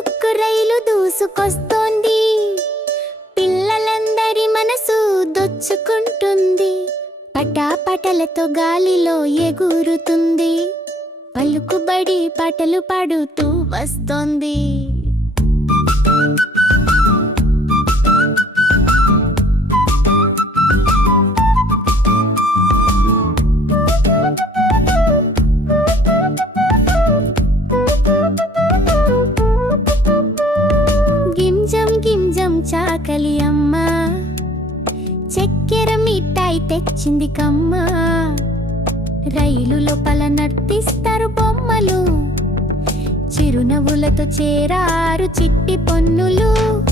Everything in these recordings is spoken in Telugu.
చుక్కు రైలు దూసుకొస్తోంది. పిల్లలందరి మనసు దొచ్చుకుంటుంది. పటాపటలతో గాలిలో ఎగురుతుంది. పలుకుబడి పాటలు పాడుతూ వస్తోంది. చాకలి అమ్మ. చక్కెర మిఠాయి తెచ్చింది కమ్మ. రైలు లోపల నర్తిస్తారు బొమ్మలు. చిరునవ్వులతో చేరారు చిట్టి పొన్నులు.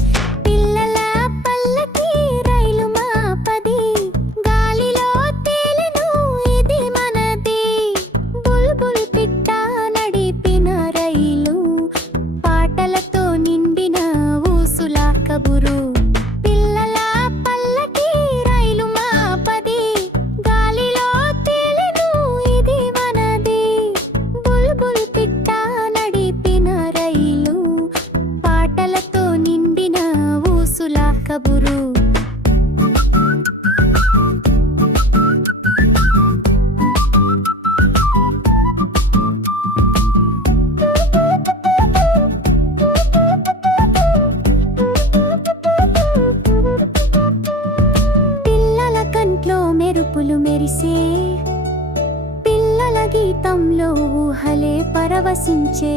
గీతంలో ఊహలే పరవశించే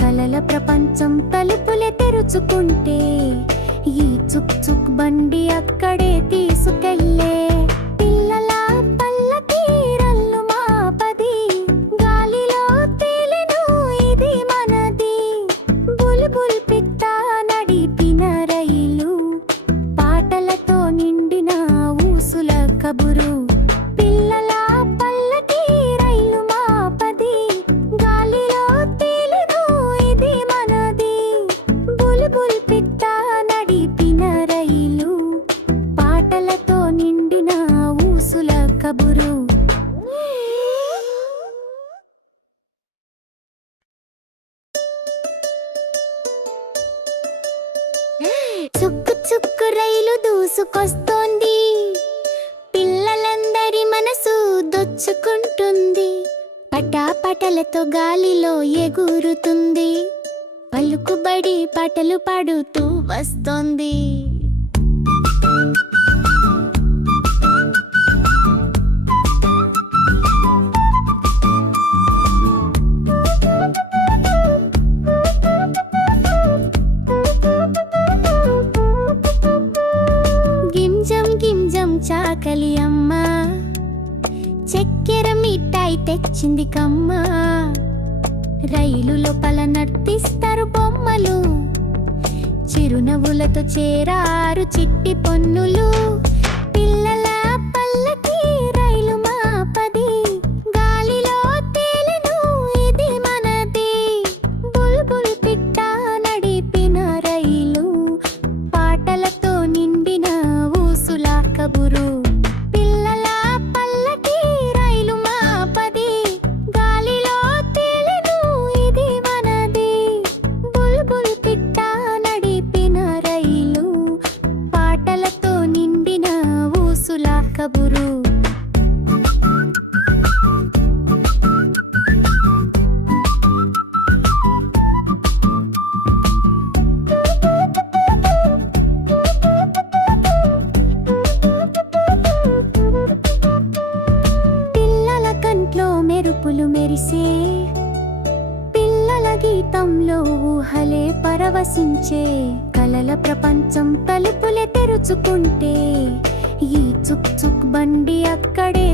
కలల ప్రపంచం తలుపులే తెరుచుకుంటే ఈ చుక్ చుక్ బండి అక్కడే తీసుకెళ్ళే చుక్కు రైలు దూసుకొస్తోంది. పిల్లలందరి మనసు దొచ్చుకుంటుంది. పటాపటలతో గాలిలో ఎగురుతుంది. పలుకుబడి పాటలు పాడుతూ వస్తోంది. ఆకలి అమ్మ. చక్కెర మిఠాయి తెచ్చింది కమ్మ. రైలు లోపల నర్తిస్తారు బొమ్మలు. చిరునవ్వులతో చేరారు చిట్టి పొన్నులు. మెరిసే పిల్లల గీతంలో ఊహలే పరవశించే కలల ప్రపంచం తలుపులే తెరుచుకుంటే ఈ చుక్ చుక్ బండి అక్కడే